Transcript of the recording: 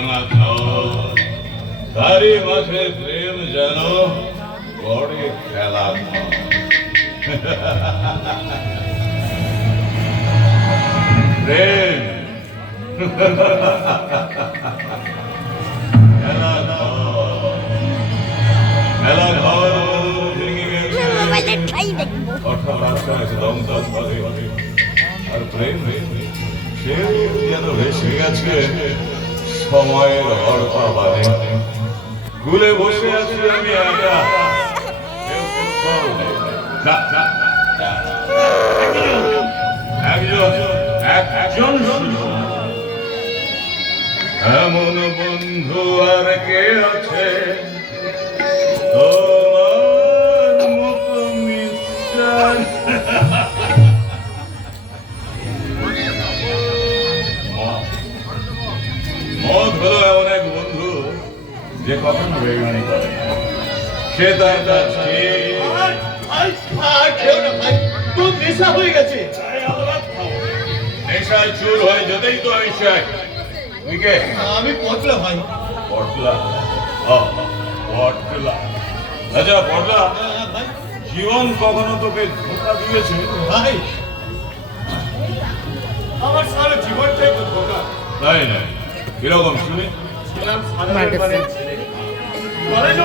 ভাঙা ঘর, তারই মাঝে প্রেম যেন গড়ে খেলা ঘর। প্রেম খেলা ঘর, খেলা ঘর ভেঙে গেছে, অর্থাৎ রাস্তা আছে দম দম করে। আর প্রেম সে যেন ভেসে গেছে সময়ের হরপা বাদে। কুলে বসে আছি আমি একা, কেউ কেউ বলে, না, না, না। একজন শুধু। এমন বন্ধু আর কে আছে তোমার মতো মিস্টার? মদ হলো এমন এক বন্ধু যে কখনো বেগানি করে না। সে তার নেশা হয়ে গেছে। নেশায় চুর হয়ে যেতেই তো আমি চাই। তুই কে? আমি পটলা ভাই। পটলা? পটলা। আচ্ছা পটলা, ভাই জীবন কখনো তোকে ধোঁকা দিয়েছে? ভাই আমার সারা জীবনটাই তো ধোঁকা। তাই না? কিরকম শুনি? ছিলাম সারা জীবনে। কলেজে